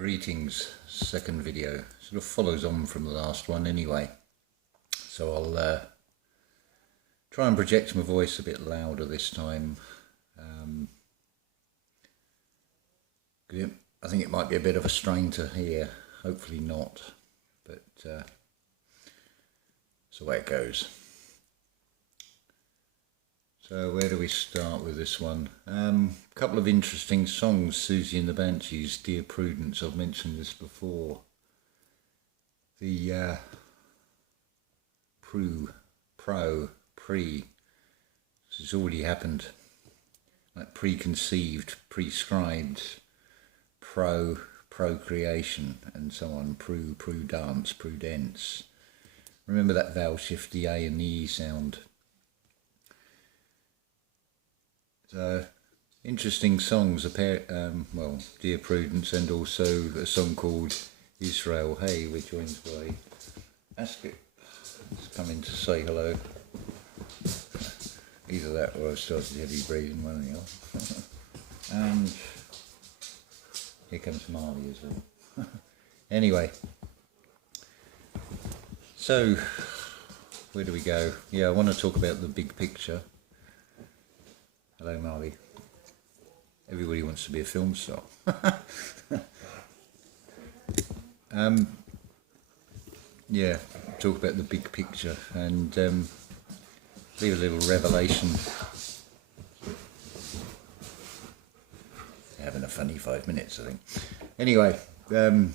Greetings, second video. Sort of follows on from the last one anyway. So I'll try and project my voice a bit louder this time. I think it might be a bit of a strain to hear, hopefully not, but it's the way it goes. So where do we start with this one? A couple of interesting songs. Susie and the Banshees, Dear Prudence, I've mentioned this before. The pre, this has already happened. Like preconceived, prescribed, procreation and so on, prudence, prudence. Remember that vowel shift, the A and the E sound. So, interesting songs, well, Dear Prudence, and also a song called Israel, Hey, we're joined by Askit. It's come in to say hello. Either that or I've started heavy breathing, one or the other. And here comes Marley as well. Anyway, so where do we go? Yeah, I want to talk about the big picture. Hello, Marley. Everybody wants to be a film star. Yeah, talk about the big picture and leave a little revelation. Having a funny 5 minutes, I think. Anyway, we'll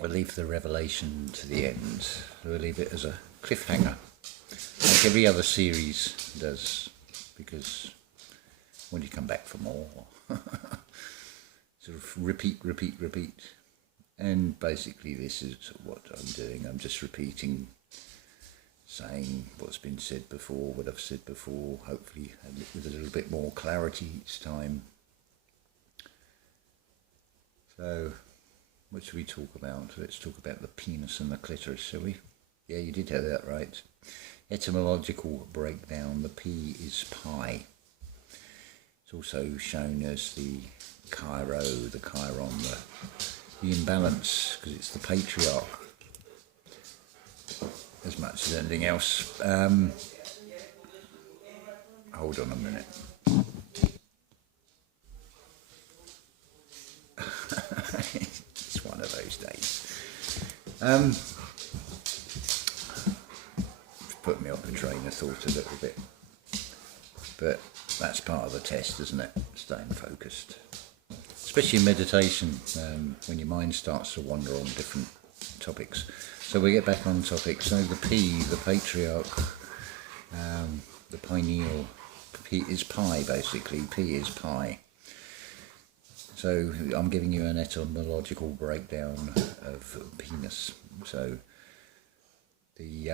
leave the revelation to the end. We'll leave it as a cliffhanger, like every other series does, because when you come back for more, sort of repeat. And basically this is what I'm doing. I'm just repeating, saying what's been said before, what I've said before, hopefully with a little bit more clarity each time. So, what should we talk about? Let's talk about the penis and the clitoris, shall we? Yeah, you did have that right. Etymological breakdown, the P is pi. It's also shown as the chiron, the imbalance, because it's the patriarch, as much as anything else. Hold on a minute. It's one of those days. Put me off the train of thought a little bit. But that's part of the test, isn't it? Staying focused. Especially in meditation, when your mind starts to wander on different topics. So we get back on topic. So the P, the patriarch, the pineal, P is pi basically. P is pi. So I'm giving you an etymological breakdown of penis. So the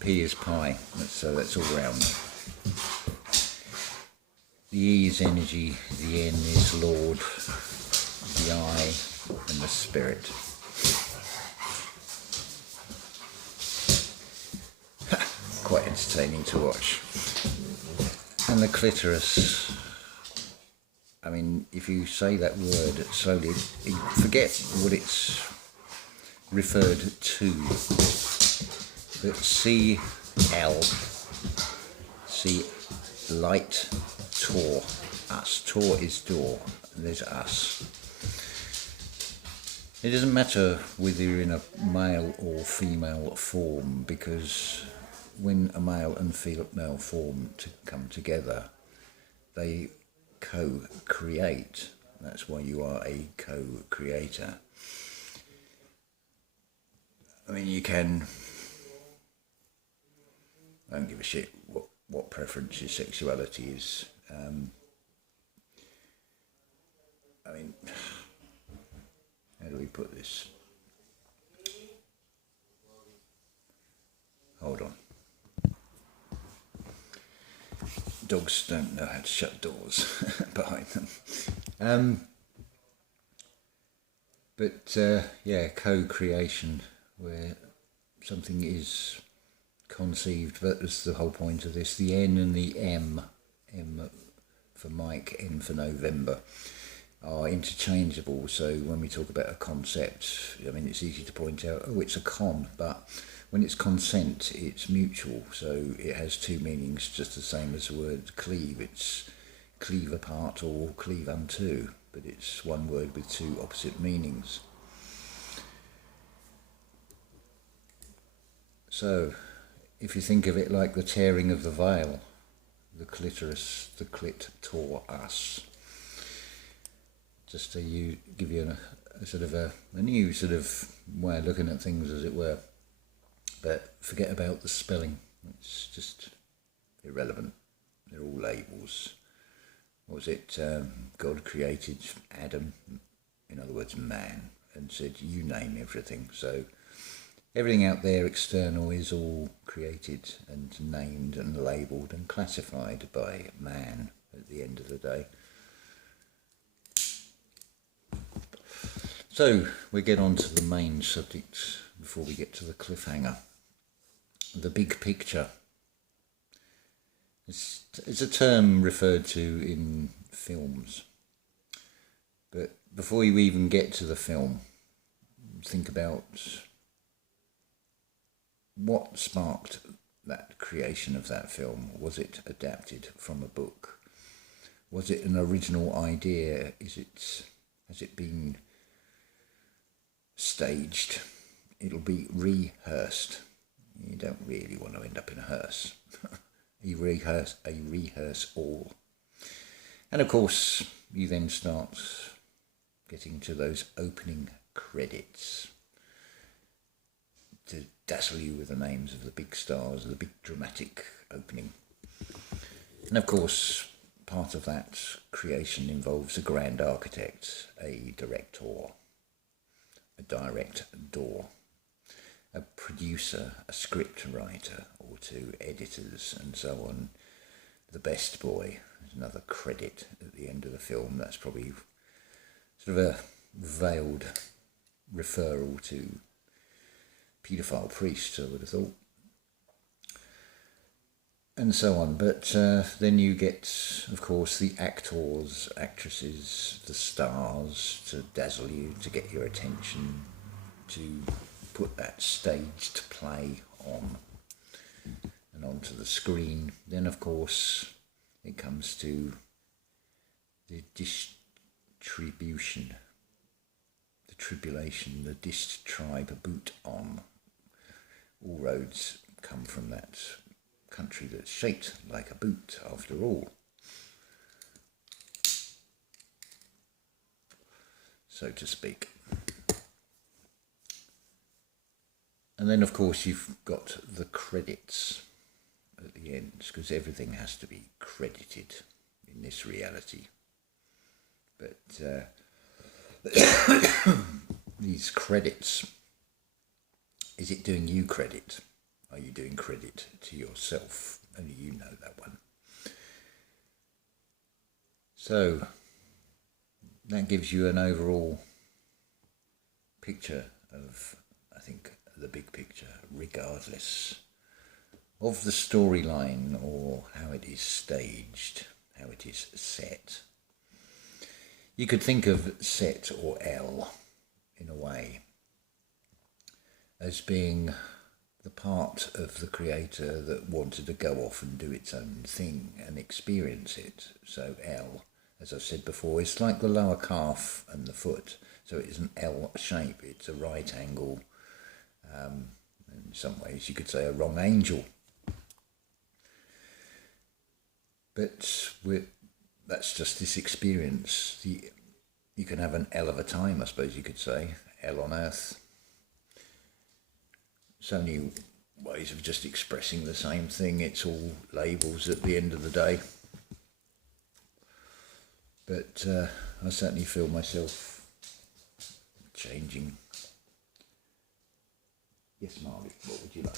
P is pi, so that's all round. The E is energy, the N is Lord, the I and the Spirit. Quite entertaining to watch. And the clitoris. I mean, if you say that word slowly, you forget what it's referred to. But C-L, C, light, Tor, us. Tor is door, and there's us. It doesn't matter whether you're in a male or female form, because when a male and female form come together, they co-create. That's why you are a co-creator. I mean, you can, I don't give a shit what preference your sexuality is. I mean, how do we put this? Hold on. Dogs don't know how to shut doors behind them. Yeah, co-creation, where something is conceived, but that's the whole point of this. The N and the M for Mike, N for November, are interchangeable. So when we talk about a concept, I mean, it's easy to point out, oh, it's a con, but when it's consent, it's mutual. So it has two meanings, just the same as the word cleave. It's cleave apart or cleave unto, but it's one word with two opposite meanings. So if you think of it like the tearing of the veil, the clitoris, the clit tore us. Just to give you a sort of a new sort of way of looking at things, as it were. But forget about the spelling. It's just irrelevant. They're all labels. What was it? God created Adam, in other words, man, and said, you name everything. So everything out there external is all created and named and labelled and classified by man at the end of the day. So we get on to the main subject before we get to the cliffhanger. The big picture. It's a term referred to in films. But before you even get to the film, think about what sparked that creation of that film. Was it adapted from a book? Was it an original idea? Has it been staged? It'll be rehearsed. You don't really want to end up in a hearse. You rehearse all. And of course, you then start getting to those opening credits to dazzle you with the names of the big stars, the big dramatic opening. And of course, part of that creation involves a grand architect, a director, a producer, a script writer or two, editors and so on. The best boy is another credit at the end of the film. That's probably sort of a veiled referral to paedophile priests, I would have thought. And so on. But then you get, of course, the actors, actresses, the stars to dazzle you, to get your attention, to put that staged play on and onto the screen. Then, of course, it comes to the distribution, the tribulation, the distribe, boot on. All roads come from that country that's shaped like a boot, after all. So to speak. And then, of course, you've got the credits at the end, because everything has to be credited in this reality. But these credits, is it doing you credit? Are you doing credit to yourself? Only you know that one. So that gives you an overall picture of, I think, the big picture, regardless of the storyline or how it is staged, how it is set. You could think of set, or L, in a way, as being the part of the creator that wanted to go off and do its own thing and experience it. So L, as I've said before, is like the lower calf and the foot. So it is an L shape. It's a right angle. In some ways you could say a wrong angel. But that's just this experience. You can have an L of a time, I suppose you could say. L on earth. So many ways of just expressing the same thing. It's all labels at the end of the day. But I certainly feel myself changing. Yes, Marley, what would you like?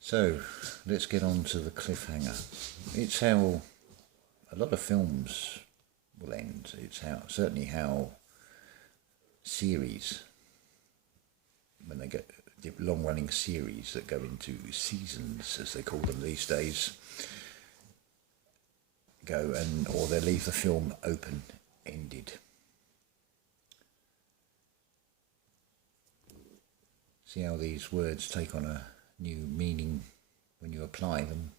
So, let's get on to the cliffhanger. It's how a lot of films will end. It's certainly how series, when they get long-running series that go into seasons, as they call them these days, go, or they'll leave the film open-ended. See how these words take on a new meaning when you apply them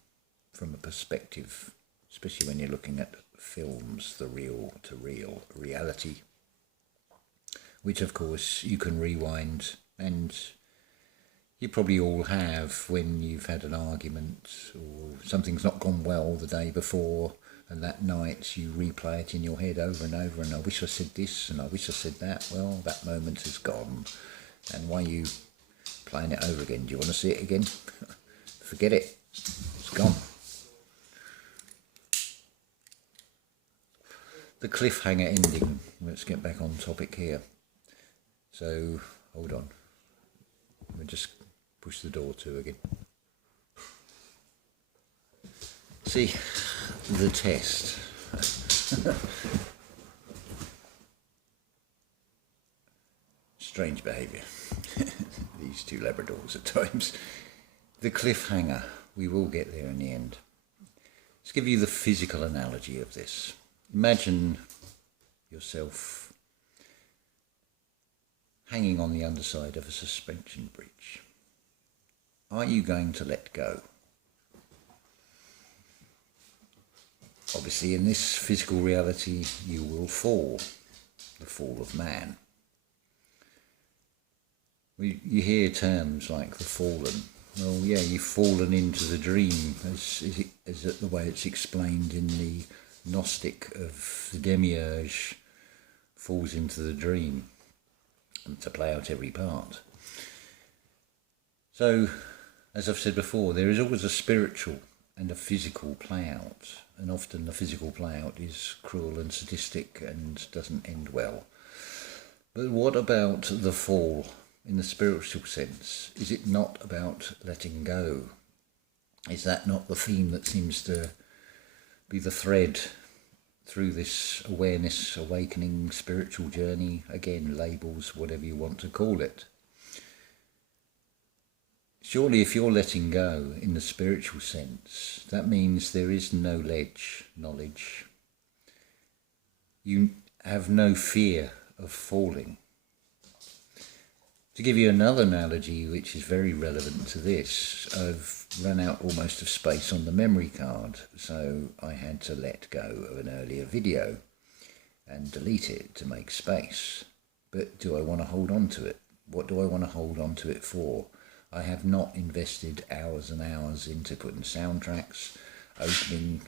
from a perspective, especially when you're looking at films, the reel-to-reel reality, which of course you can rewind, and you probably all have when you've had an argument or something's not gone well the day before, and that night you replay it in your head over and over, and I wish I said this and I wish I said that. Well, that moment is gone, and why are you playing it over again? Do you want to see it again? Forget it, it's gone. The cliffhanger ending, let's get back on topic here. So, hold on, we'll just push the door to again. See, the test. Strange behaviour, these two Labradors at times. The cliffhanger, we will get there in the end. Let's give you the physical analogy of this. Imagine yourself hanging on the underside of a suspension bridge. Are you going to let go? Obviously, in this physical reality, you will fall, the fall of man. You hear terms like the fallen. Well, yeah, you've fallen into the dream, as the way it's explained in the Gnostic of the demiurge falls into the dream and to play out every part. So, as I've said before, there is always a spiritual and a physical play out, and often the physical play out is cruel and sadistic and doesn't end well. But what about the fall in the spiritual sense? Is it not about letting go? Is that not the theme that seems to be the thread through this awareness, awakening, spiritual journey? Again, labels, whatever you want to call it. Surely if you're letting go in the spiritual sense, that means there is no knowledge. You have no fear of falling. To give you another analogy which is very relevant to this, I've run out almost of space on the memory card, so I had to let go of an earlier video and delete it to make space. But do I want to hold on to it? What do I want to hold on to it for? I have not invested hours and hours into putting soundtracks, opening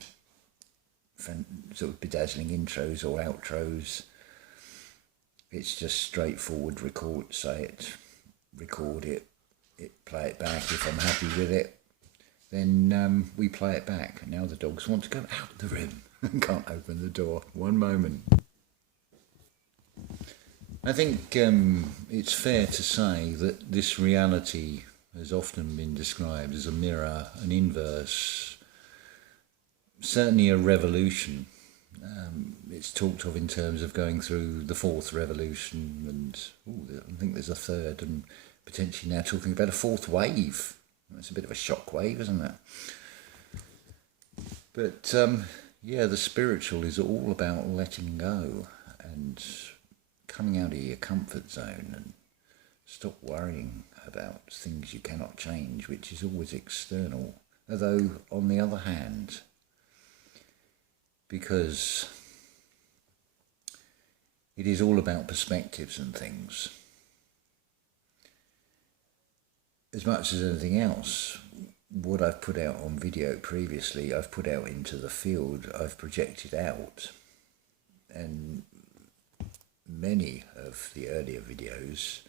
sort of bedazzling intros or outros. It's just straightforward record, record it, play it back. If I'm happy with it, then we play it back. Now the dogs want to go out the room and can't open the door. One moment. I think it's fair to say that this reality has often been described as a mirror, an inverse, certainly a revolution. It's talked of in terms of going through the fourth revolution, and I think there's a third, and potentially now talking about a fourth wave. It's a bit of a shock wave, isn't it? But yeah, the spiritual is all about letting go and coming out of your comfort zone and stop worrying about things you cannot change, which is always external. Although, on the other hand, because it is all about perspectives and things, as much as anything else, what I've put out on video previously, I've put out into the field, I've projected out, and many of the earlier videos,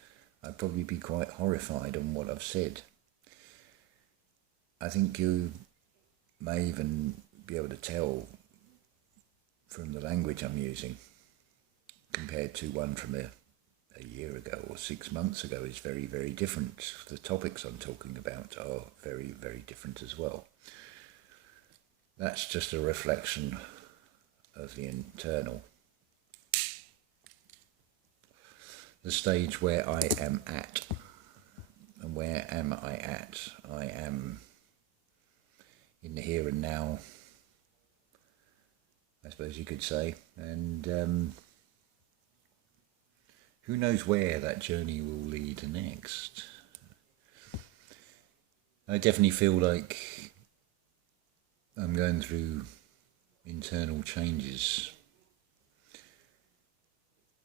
I'd probably be quite horrified on what I've said. I think you may even be able to tell from the language I'm using, compared to one from a year ago or 6 months ago, is very, very different. The topics I'm talking about are very, very different as well. That's just a reflection of the internal. The stage where I am at. And where am I at? I am in the here and now, suppose you could say. And who knows where that journey will lead next. I definitely feel like I'm going through internal changes,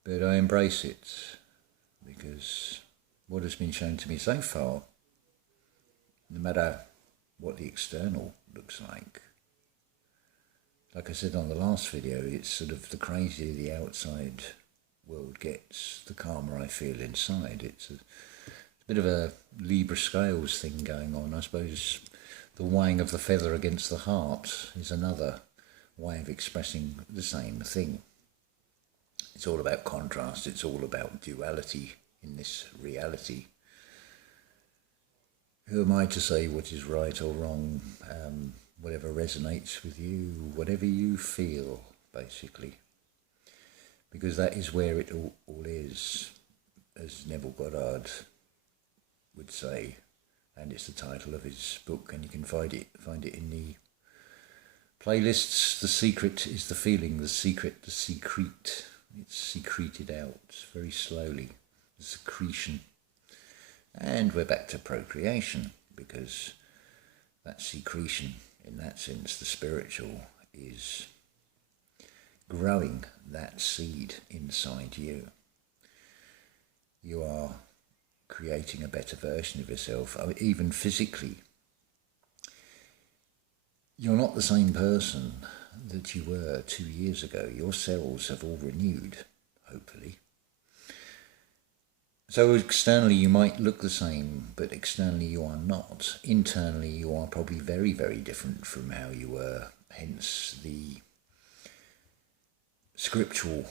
but I embrace it, because what has been shown to me so far, no matter what the external looks like I said on the last video, it's sort of the crazier the outside world gets, the calmer I feel inside. It's a bit of a Libra scales thing going on. I suppose the weighing of the feather against the heart is another way of expressing the same thing. It's all about contrast, it's all about duality in this reality. Who am I to say what is right or wrong? Whatever resonates with you, whatever you feel, basically. Because that is where it all is, as Neville Goddard would say, and it's the title of his book, and you can find it in the playlists. The secret is the feeling, the secret, the secrete. It's secreted out very slowly, the secretion. And we're back to procreation, because that secretion, in that sense, the spiritual, is growing that seed inside you. You are creating a better version of yourself, even physically. You're not the same person that you were 2 years ago. Your cells have all renewed, hopefully. So externally you might look the same, but externally you are not. Internally you are probably very, very different from how you were. Hence the scriptural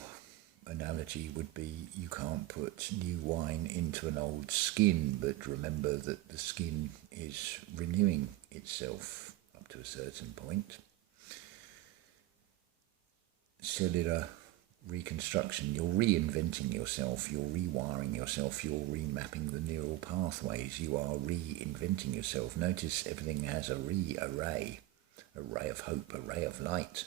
analogy would be, you can't put new wine into an old skin, but remember that the skin is renewing itself up to a certain point. Cellular reconstruction, you're reinventing yourself, you're rewiring yourself, you're remapping the neural pathways, you are reinventing yourself. Notice everything has a ray of hope, a ray of light.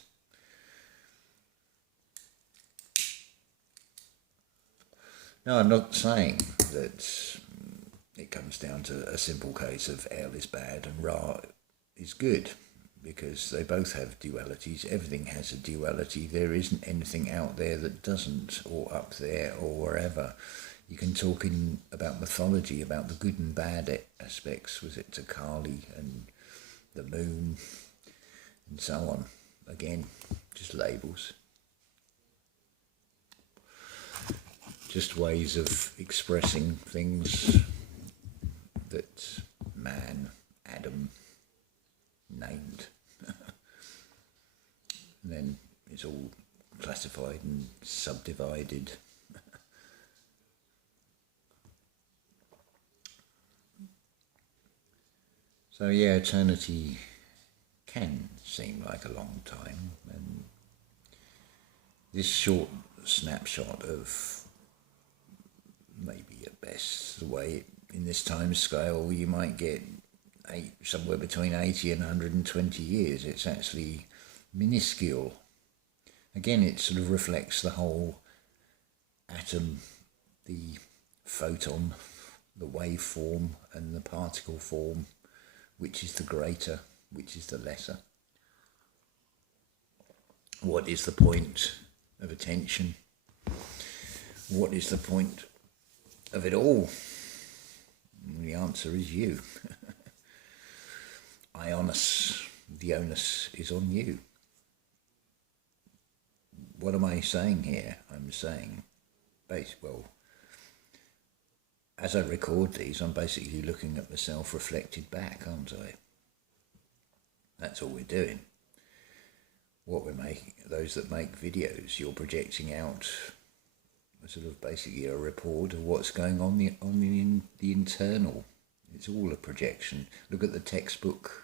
No, I'm not saying that it comes down to a simple case of El is bad and Ra is good, because they both have dualities. Everything has a duality. There isn't anything out there that doesn't, or up there, or wherever. You can talk about mythology, about the good and bad aspects. Was it to Kali and the moon, and so on. Again, just labels. Just ways of expressing things that man, Adam, named. And then it's all classified and subdivided. So yeah, eternity can seem like a long time, and this short snapshot of, maybe at best, the way in this time scale you might get somewhere between 80 and 120 years. It's actually minuscule. Again, it sort of reflects the whole atom, the photon, the waveform and the particle form. Which is the greater, which is the lesser? What is the point of attention? What is the point of it all? And the answer is you. The onus is on you. What am I saying here? I'm saying, as I record these, I'm basically looking at myself reflected back, aren't I? That's all we're doing. What we're making, those that make videos, you're projecting out sort of basically a report of what's going on the internal. It's all a projection. Look at the textbook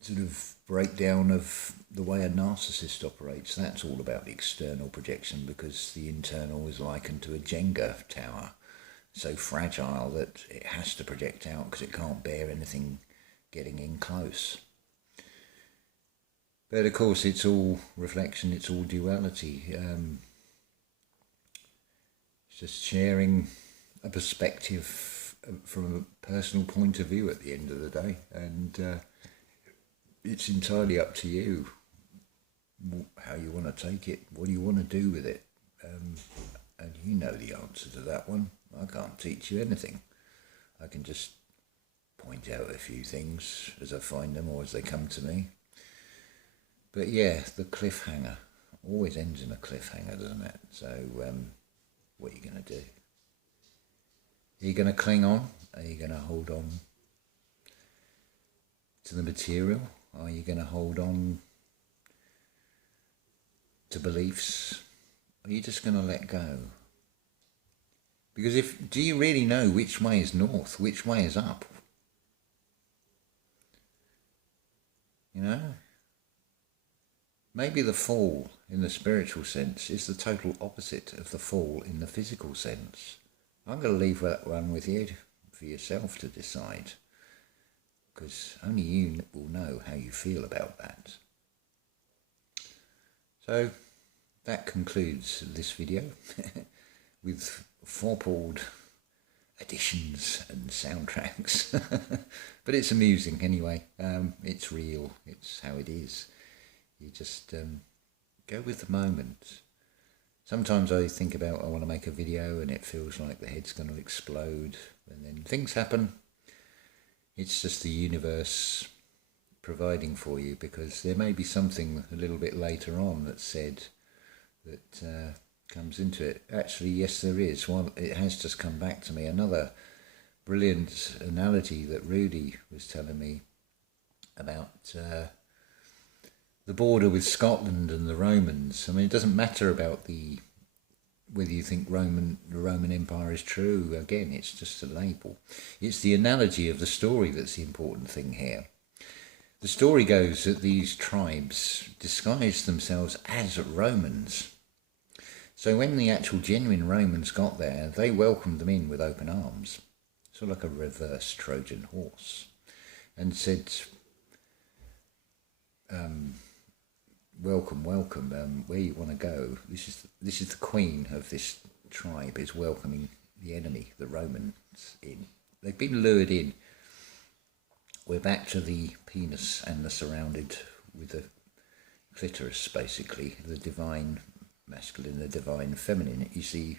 sort of breakdown of the way a narcissist operates. That's all about the external projection, because the internal is likened to a Jenga tower, so fragile that it has to project out because it can't bear anything getting in close. But of course it's all reflection, it's all duality. It's just sharing a perspective from a personal point of view at the end of the day, and it's entirely up to you how you want to take it, what do you want to do with it, and you know the answer to that one. I can't teach you anything. I can just point out a few things as I find them or as they come to me. But yeah, the cliffhanger always ends in a cliffhanger, doesn't it? So what are you going to do? Are you going to cling on? Are you going to hold on to the material? Are you going to hold on to beliefs? Are you just going to let go? Because do you really know which way is north, which way is up? You know? Maybe the fall in the spiritual sense is the total opposite of the fall in the physical sense. I'm going to leave that one with you for yourself to decide, because only you will know how you feel about that. So that concludes this video with four-chord additions and soundtracks. But it's amusing anyway. It's real. It's how it is. You just go with the moment. Sometimes I think about I want to make a video and it feels like the head's going to explode, and then things happen. It's just the universe providing for you, because there may be something a little bit later on that's said that comes into it. Actually, yes, there is. Well, it has just come back to me. Another brilliant analogy that Rudy was telling me about the border with Scotland and the Romans. I mean, it doesn't matter about whether you think the Roman Empire is true. Again, it's just a label. It's the analogy of the story that's the important thing here. The story goes that these tribes disguised themselves as Romans. So when the actual genuine Romans got there, they welcomed them in with open arms, sort of like a reverse Trojan horse, and said, welcome, where you want to go. This is the queen of this tribe is welcoming the enemy, the Romans, in. They've been lured in. We're back to the penis and the surrounded with the clitoris, basically, the divine masculine, the divine feminine. You see,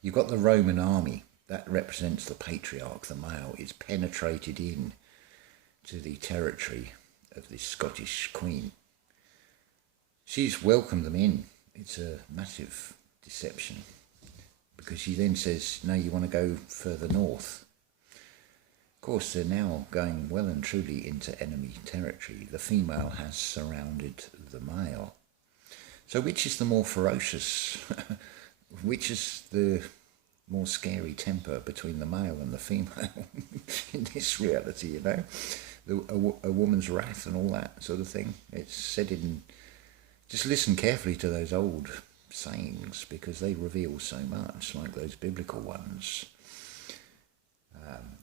you've got the Roman army. That represents the patriarch, the male. It's penetrated in to the territory of this Scottish queen. She's welcomed them in. It's a massive deception, because she then says, no, you want to go further north. Of course, they're now going well and truly into enemy territory. The female has surrounded the male. So which is the more ferocious? Which is the more scary temper between the male and the female in this reality, you know? A woman's wrath and all that sort of thing. It's said in... Just listen carefully to those old sayings, because they reveal so much, like those biblical ones,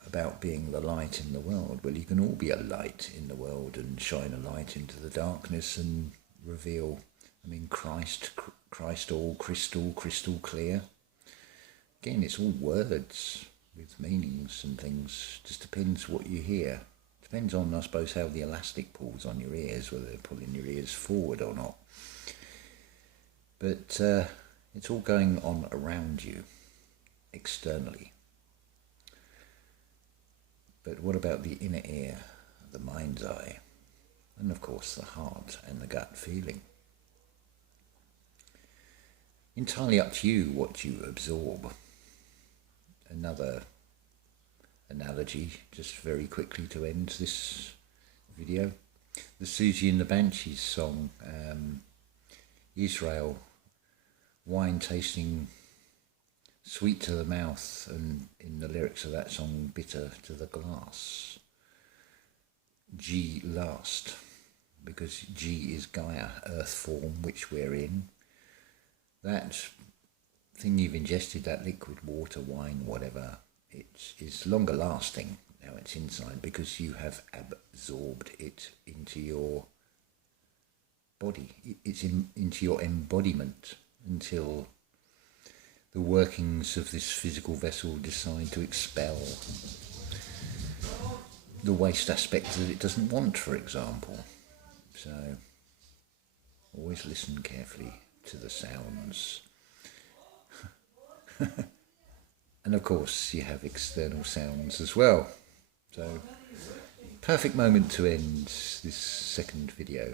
about being the light in the world. Well, you can all be a light in the world and shine a light into the darkness and reveal, I mean, Christ all, crystal clear. Again, it's all words with meanings and things. Just depends what you hear. Depends on, I suppose, how the elastic pulls on your ears, whether they're pulling your ears forward or not. But it's all going on around you, externally. But what about the inner ear, the mind's eye, and of course the heart and the gut feeling? Entirely up to you what you absorb. Another analogy, just very quickly to end this video. The Susie and the Banshees song, Israel, wine tasting sweet to the mouth, and in the lyrics of that song, bitter to the glass. G last, because G is Gaia, earth form, which we're in. That thing you've ingested, that liquid, water, wine, whatever, it is longer lasting now it's inside, because you have absorbed it into your body. It's into your embodiment until the workings of this physical vessel decide to expel the waste aspect that it doesn't want, for example. So always listen carefully to the sounds. And of course you have external sounds as well. So perfect moment to end this second video.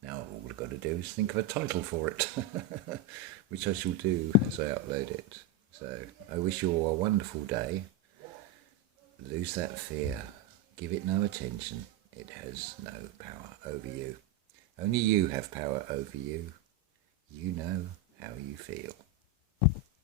Now all I've got to do is think of a title for it, which I shall do as I upload it. So I wish you all a wonderful day. Lose that fear. Give it no attention. It has no power over you. Only you have power over you. You know how you feel.